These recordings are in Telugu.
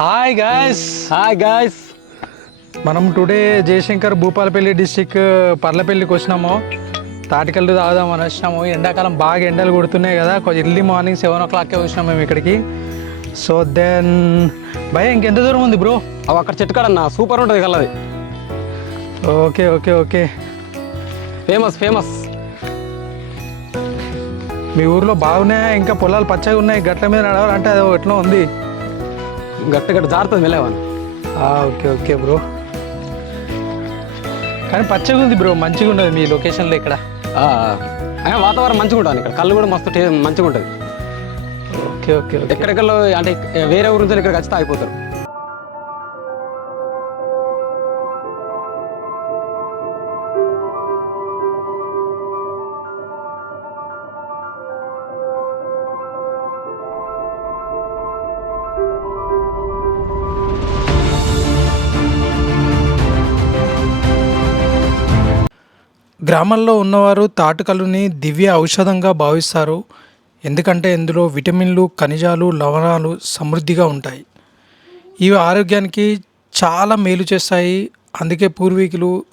హాయ్ గాయస్ హాయ్ గాయస్ మనం టుడే జయశంకర్ భూపాలపల్లి డిస్టిక్ పర్లపల్లికి వచ్చినాము. తాటికల్లు తాగుదాం అని వచ్చినాము. ఎండాకాలం బాగా ఎండలు కొడుతున్నాయి కదా. కొంచెం ఎర్లీ మార్నింగ్ సెవెన్ ఓ క్లాక్కే వచ్చినాం మేము ఇక్కడికి. సో దెన్ భయ ఇంకెంత దూరం ఉంది బ్రో అవి అక్కడ చెట్టు కాడన్న సూపర్ ఉంటుంది కలది okay okay okay famous famous మీ ఊర్లో బాగున్నాయా? ఇంకా పొలాలు పచ్చగా ఉన్నాయి. గట్ల మీద నడవాలంటే అది ఎట్లా ఉంది? గట్టి గట్టి జారుతుంది వెళ్ళేవాని ఓకే ఓకే బ్రో. కానీ పచ్చగా ఉంది బ్రో మంచిగా ఉన్నది మీ లొకేషన్లో ఇక్కడ. అయినా వాతావరణం మంచిగా ఉంటుంది ఇక్కడ. కళ్ళు కూడా మస్తు మంచిగా ఉంటుంది. Okay okay okay. ఎక్కడెక్కడో అంటే వేరే ఊరు నుంచి ఇక్కడికి వచ్చి తాగిపోతారు గ్రామంలో ఉన్నవారు తాటికల్లుని దివ్య ఔషధంగా భావిస్తారు. ఎందుకంటే ఇందులో విటమిన్లు ఖనిజాలు లవణాలు సమృద్ధిగా ఉంటాయి. ఇవి ఆరోగ్యానికి చాలా మేలు చేస్తాయి. అందుకే పూర్వీకులు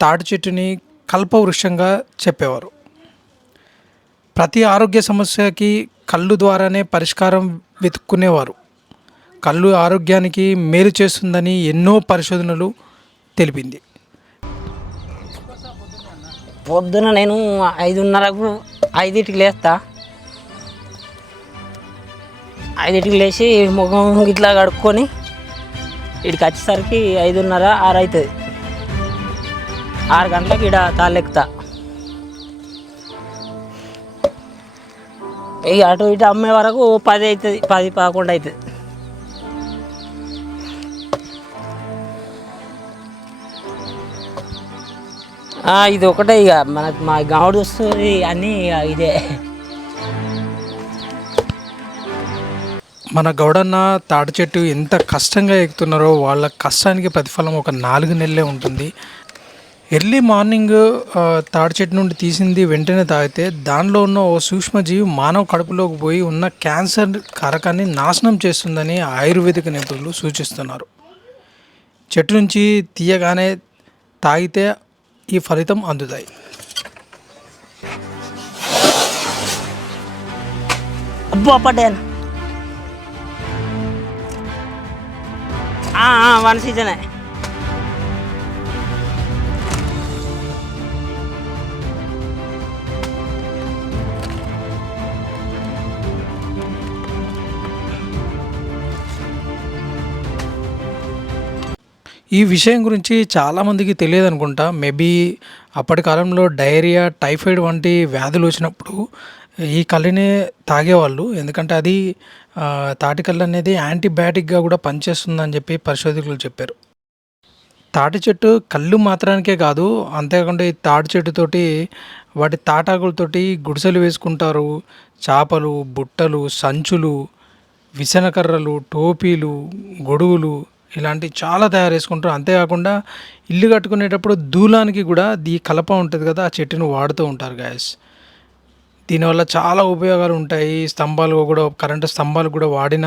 తాటి చెట్టుని కల్పవృక్షంగా చెప్పేవారు. ప్రతి ఆరోగ్య సమస్యకి కళ్ళు ద్వారానే పరిష్కారం వెతుక్కునేవారు. కళ్ళు ఆరోగ్యానికి మేలు చేస్తుందని ఎన్నో పరిశోధనలు తెలిపింది. పొద్దున నేను ఐదున్నరకు ఐదింటికి లేస్తా. ఐదింటికి లేచి ముఖం ఇట్లా కడుక్కొని ఇక్కడికి వచ్చేసరికి ఐదున్నర ఆరు అవుతుంది. ఆరు గంటలకు ఇక్కడ తాళ్ళెక్కుతా ఇక అటు ఇటు అమ్మే వరకు పది అవుతుంది పది పదకొండు అవుతుంది. ఇది ఒకటే ఇక. మన మా గావుడు వస్తుంది అని ఇదే. మన గౌడన్న తాటి చెట్టు ఎంత కష్టంగా ఎక్కుతున్నారో వాళ్ళ కష్టానికి ప్రతిఫలం ఒక నాలుగు నెలలే ఉంటుంది. ఎర్లీ మార్నింగ్ తాడి చెట్టు నుండి తీసింది వెంటనే తాగితే దానిలో ఉన్న ఓ సూక్ష్మజీవి మానవ కడుపులోకి పోయి ఉన్న క్యాన్సర్ కారకాన్ని నాశనం చేస్తుందని ఆయుర్వేదిక నిపుణులు సూచిస్తున్నారు. చెట్టు నుంచి తీయగానే తాగితే ఈ ఫలితం అందుతాయి. అబ్బో పడ్డాను వన్ సీజనే. ఈ విషయం గురించి చాలామందికి తెలియదు అనుకుంటా. మేబీ అప్పటి కాలంలో డైరియా టైఫాయిడ్ వంటి వ్యాధులు వచ్చినప్పుడు ఈ కళ్ళునే తాగేవాళ్ళు. ఎందుకంటే అది ఆ, తాటి కళ్ళు అనేది యాంటీబయాటిక్గా కూడా పనిచేస్తుందని చెప్పి పరిశోధకులు చెప్పారు. తాటి చెట్టు కళ్ళు మాత్రానికే కాదు అంతేకాకుండా ఈ తాటి చెట్టుతోటి వాటి తాటాకులతోటి గుడిసెలు వేసుకుంటారు. చేపలు బుట్టలు సంచులు విసనకర్రలు టోపీలు గొడుగులు ఇలాంటివి చాలా తయారు చేసుకుంటారు అంతేకాకుండా ఇల్లు కట్టుకునేటప్పుడు దూలానికి కూడా ఈ కలప ఉంటుంది కదా ఆ చెట్టును వాడుతూ ఉంటారు గాయస్ దీనివల్ల చాలా ఉపయోగాలు ఉంటాయి. స్తంభాలు కూడా కరెంటు స్తంభాలు కూడా వాడిన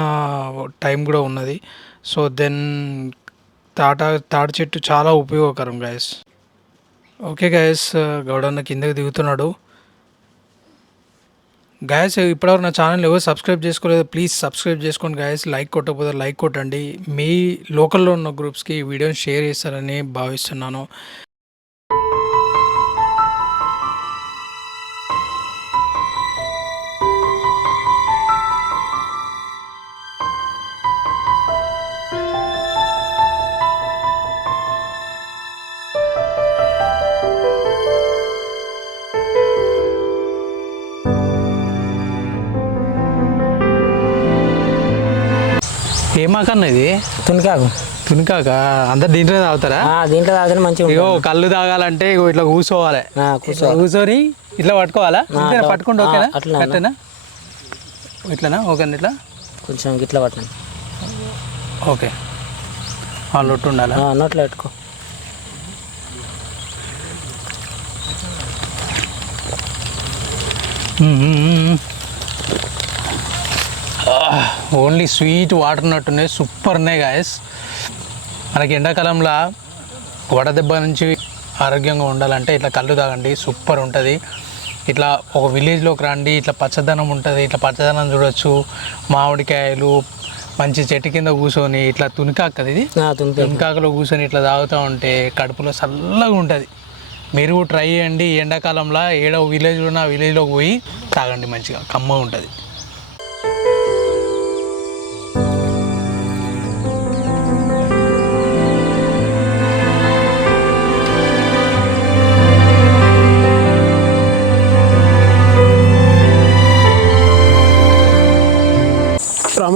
టైం కూడా ఉన్నది. సో దెన్ తాట తాటి చెట్టు చాలా ఉపయోగకరం గాయస్ ఓకే గాయస్ గౌడన్న కిందకి దిగుతున్నాడు. గాయస్ ఇప్పటివరకు నా ఛానల్ ఎవరు సబ్స్క్రైబ్ చేసుకోలేదు ప్లీజ్ సబ్స్క్రైబ్ చేసుకోండి గాయస్ లైక్ కొట్టకపోతే లైక్ కొట్టండి. మీ లోకల్లో ఉన్న గ్రూప్స్కి ఈ వీడియోని షేర్ చేస్తారని భావిస్తున్నాను. ఏమాకన్నా ఇది తునికాకు. తునికాక? అందరు దీంట్లో తాగుతారా? దీంట్లో తాగితే మంచిగా ఇగో. కళ్ళు తాగాలంటే ఇగో ఇట్లా కూర్చోవాలి. కూర్చొని ఇట్లా పట్టుకోవాలా? పట్టుకుంటే ఓకేనా. అట్లనా ఇట్లనా? ఓకేనా ఇట్లా? కొంచెం గిట్ల పట్టండి ఓకే. ఆ లొట్టు ఉండాలా? నోట్లో పెట్టుకో. మ్మ్, మ్మ్, మ్మ్. ఆ, ఓన్లీ స్వీట్ వాటర్ ఉన్నట్టున్నాయి సూపర్ ఉన్నాయి గాయస్ మనకి ఎండాకాలంలో వడదెబ్బ నుంచి ఆరోగ్యంగా ఉండాలంటే ఇట్లా కళ్ళు తాగండి సూపర్ ఉంటుంది. ఇట్లా ఒక విలేజ్లోకి రండి ఇట్లా పచ్చదనం ఉంటుంది ఇట్లా పచ్చదనం చూడొచ్చు. మామిడికాయలు మంచి చెట్టు కింద కూర్చొని ఇట్లా తునికాకది ఇది? తునికాకలో కూర్చొని ఇట్లా తాగుతూ ఉంటే కడుపులో చల్లగా ఉంటుంది. మీరు ట్రై చేయండి. ఎండాకాలంలో ఏడో విలేజ్ ఉన్న విలేజ్లోకి పోయి తాగండి మంచిగా కమ్మగా ఉంటుంది.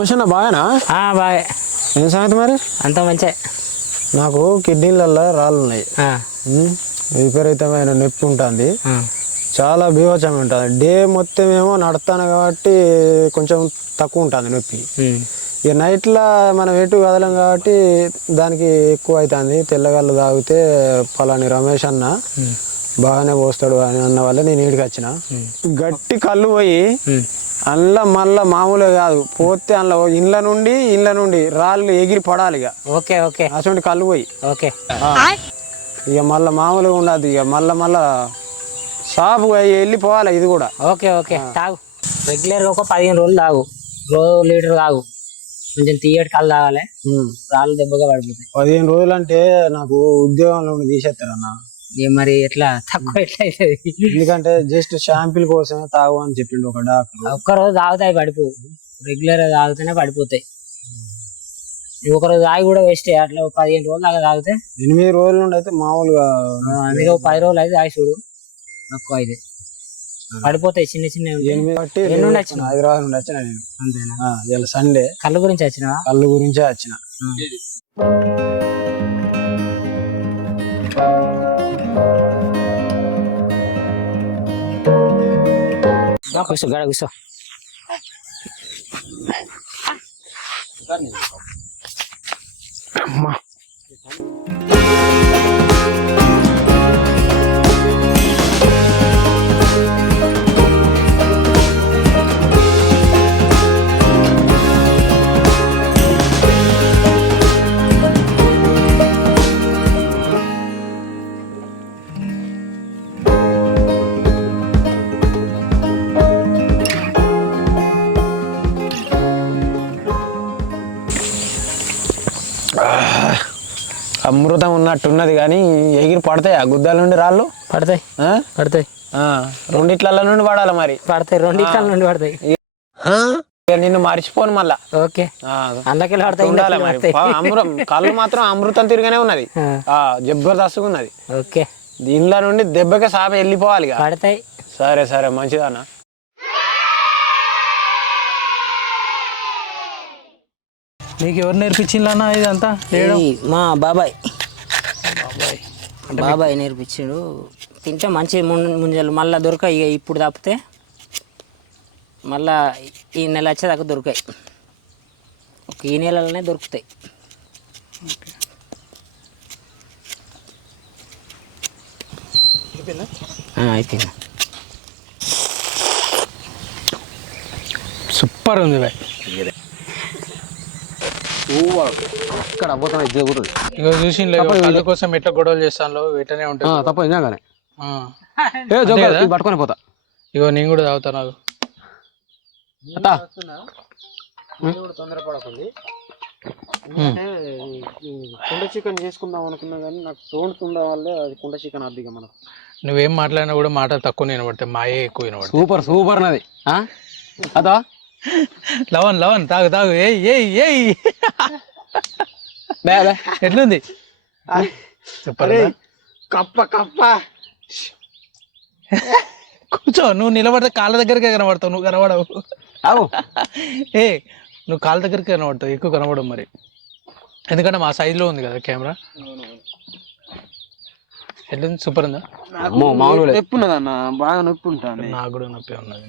అన్న బాగానా? బాయ్. ఏం సంగతి మరి? అంత మంచిగా నాకు కిడ్నీలలో రాళ్ళు ఉన్నాయి విపరీతమైన నొప్పి ఉంటుంది. చాలా బీభత్సంగా ఉంటుంది. డే మొత్తం ఏమో నడతాను కాబట్టి కొంచెం తక్కువ ఉంటుంది నొప్పి. ఇక నైట్లో మనం ఎటు కదలం కాబట్టి దానికి ఎక్కువ అవుతుంది. తెల్లగల్లు తాగితే పలాని రమేష్ అన్న బాగానే పోస్తాడు అని అన్న వల్ల నేను ఈడికి వచ్చిన. గట్టి కళ్ళు పోయి. అందులో మళ్ళా మామూలుగా కాదు. పోతే అందులో ఇండ్ల నుండి ఇండ్ల నుండి రాళ్ళు ఎగిరి పడాలి ఇక. Okay okay. అటువంటి కళ్ళు పోయి. ఓకే. ఇక మళ్ళీ మామూలుగా ఉండదు ఇక. మళ్ళీ మళ్ళా షాపు వెళ్ళిపోవాలి ఇది కూడా. Okay okay. తాగు. రెగ్యులర్గా ఒక పదిహేను రోజులు తాగు. రోజు లీటర్ తాగు. కొంచెం తీయటి కళ్ళు తాగాలి. రాళ్ళు దెబ్బగా పడిపోతాయి. పదిహేను రోజులు అంటే నాకు ఉద్యోగంలో నుండి తీసేస్తారు అన్న ఏ మరి ఎట్లా? తక్కువ ఎట్లా అవుతుంది ఎందుకంటే జస్ట్ షాంపిల్ కోసమే తాగు అని చెప్పిండు ఒక డాక్టర్. ఒక్క రోజు తాగుతాయి పడిపోవు రెగ్యులర్గా తాగితేనే పడిపోతాయి. నువ్వు ఒక రోజు తాగి కూడా వేస్ట్. అట్లా పదిహేను రోజులు దాకా తాగితే ఎనిమిది రోజుల నుండి అయితే మామూలుగా ఒక పది రోజులు అయితే తాగి చూడు. తక్కువ అయితే. పడిపోతాయి చిన్న చిన్న ఎనిమిది నుండి? హైదరాబాద్ నుండి వచ్చిన నేను. అంతేనా? ఇవాళ సండే. కళ్ళు గురించి వచ్చినా కళ్ళు గురించే వచ్చిన. కూర్చో గడ కూర్చో అమృతం ఉన్నట్టున్నది కానీ ఎగిరి పడతాయి? ఆ గుద్దాల నుండి రాళ్ళు? పడతాయి. ఆ? పడతాయి. ఆ, రెండిట్ల నుండి పడాలి మరి? పడతాయి. రెండు ఇట్ల నుండి పడతాయి. నిన్ను మర్చిపోను మళ్ళా. ఓకే. ఉండాలి మరి. అమృతం కళ్ళు మాత్రం అమృతం తిరిగానే ఉన్నది. జబర్దస్తుగా ఉన్నది ఓకే. దీనిలో నుండి దెబ్బకి సాప వెళ్ళిపోవాలి. పడతాయి. సరే సరే మంచిదన్న. నీకు ఎవరు నేర్పించిందన్నా ఇదంతా? మా బాబాయ్. బాబాయ్. నేర్పించాడు. తింటే మంచి ముంజలు. మళ్ళీ దొరకాయి ఇక ఇప్పుడు తప్పితే మళ్ళా ఈ నెల వచ్చేదాకా దొరికాయి. ఒక ఈ నెలలోనే దొరుకుతాయి. అయిపోయింది. సూపర్ ఉంది బాయ్. ఇక్కడ అబ్బోతాం ఇది దిగుతుంది ఇక చూసి కళ్ళ కోసం ఎట్లా గొడవలు చేస్తాను వెంటనే ఉంటుంది తప్ప నిజంగానే. ఏ పట్టుకొని పోతా. ఇగో నేను కూడా తాగుతా నాకు. తొందరపడకండి కుండ చికెన్ చేసుకుందాం అనుకున్నా కానీ నాకు తోడుతుండ వల్లే అది కుండ చికెన్ అద్దిగా మనకు. నువ్వేం మాట్లాడినా కూడా మాటలు తక్కువ వినబడతాయి. మాయే ఎక్కువ సూపర్ సూపర్ నది అదా లవన్ లవన్ తాగు తాగు. ఏయ్ ఏయ్ ఏయ్. బే బే. ఎట్లుంది? సూపర్ ఉందా? కప్ప కప్ప. కూర్చో నువ్వు నిలబడితే కాళ్ళ దగ్గరకే కనబడతావు నువ్వు కనబడవు. అవు. ఏ నువ్వు కాళ్ళ దగ్గరికి కనబడతావు ఎక్కువ కనబడవు మరి. ఎందుకంటే మా సైజులో ఉంది కదా కెమెరా. ఎట్లుంది? సూపర్ ఉందా? నొప్పి ఉన్నదన్న బాగా నొప్పి ఉంటుంది. నాకు కూడా నొప్పి ఉన్నది.